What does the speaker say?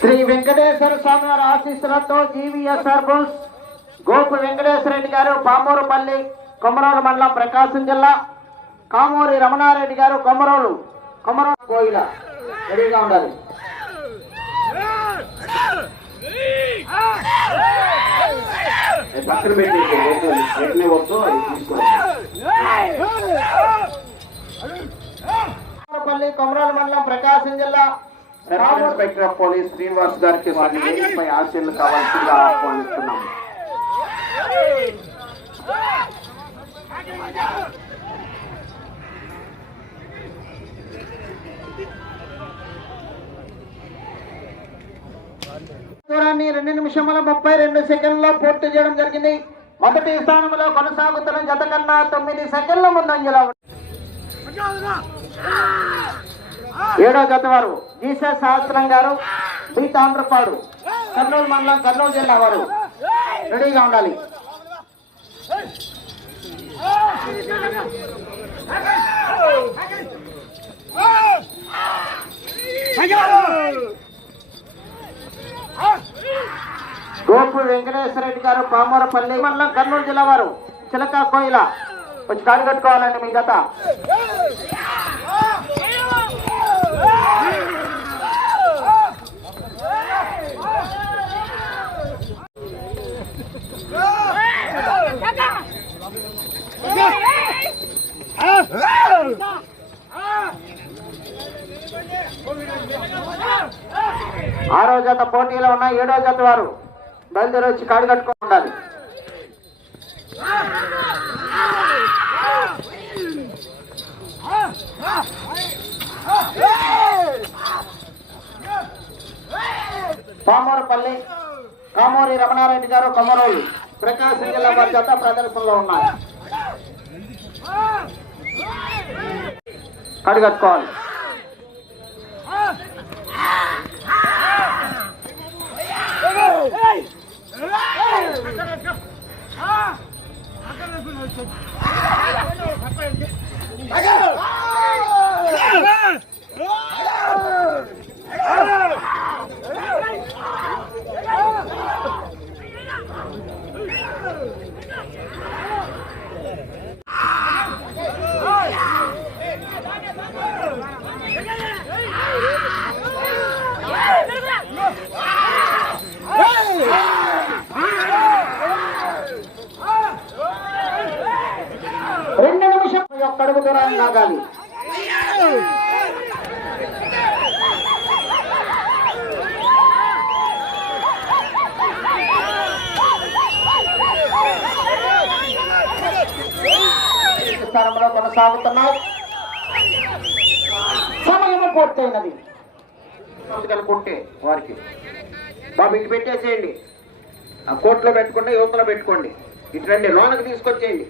శ్రీ వెంకటేశ్వర స్వామి వారి ఆశీస్సులతో జీవీఎస్ఆర్ బోస్ గోపు వెంకటేశ్వర రెడ్డి గారు పామూరుపల్లి కొమరోలు మండలం ప్రకాశం జిల్లా, కామూరి రమణారెడ్డి గారు కొమరోలు కోయిల రెడీగా ఉండాలి. కొమరోలు మండలం ప్రకాశం జిల్లా ఇన్స్పెక్టర్ ఆఫ్ పోలీస్ శ్రీనివాస్ గారికి ఆశీర్లు కావాల్సిందిగా ఆహ్వానిస్తున్నాం. దూరాన్ని 2 నిమిషముల 32 సెకండ్లో పూర్తి చేయడం జరిగింది. మొదటి స్థానంలో కొనసాగుతున్న జత కన్నా 9 సెకండ్ల ముందంజలో 7వ జత వారు జీసస్ శాస్త్రం గారు బి తాండ్రపాడు కర్నూలు మండలం కర్నూలు జిల్లా వారు రెడీగా ఉండాలి. గోపు వెంకటేశ్వర రెడ్డి గారు పామూరపల్లి మండలం కర్నూలు జిల్లా వారు చిలక కోయిల వచ్చి కాడి కట్టుకోవాలండి మీ జత. ఆరో జత పోటీలో ఉన్న 7వ జత వారు బయలుదేరి వచ్చి కాడి కట్టుకొని ఉండాలి. పామూరుపల్లి కామూరి రమణారెడ్డి గారు కొమరోలు ప్రకాశం జిల్లా వారి జత ప్రదర్శనలో ఉన్నాయి. కాడి కట్టుకోవాలి. అడుగు దూరాన్ని లాగాలి. స్థానంలో కొనసాగుతున్నాయి. సమయం పూర్తయినది. కొట్టే వారికి బాబు ఇటు పెట్టేసేయండి. ఆ కోట్లో పెట్టుకుంటే యువతలో పెట్టుకోండి. ఇటు రండి, లోనకి తీసుకొచ్చేయండి.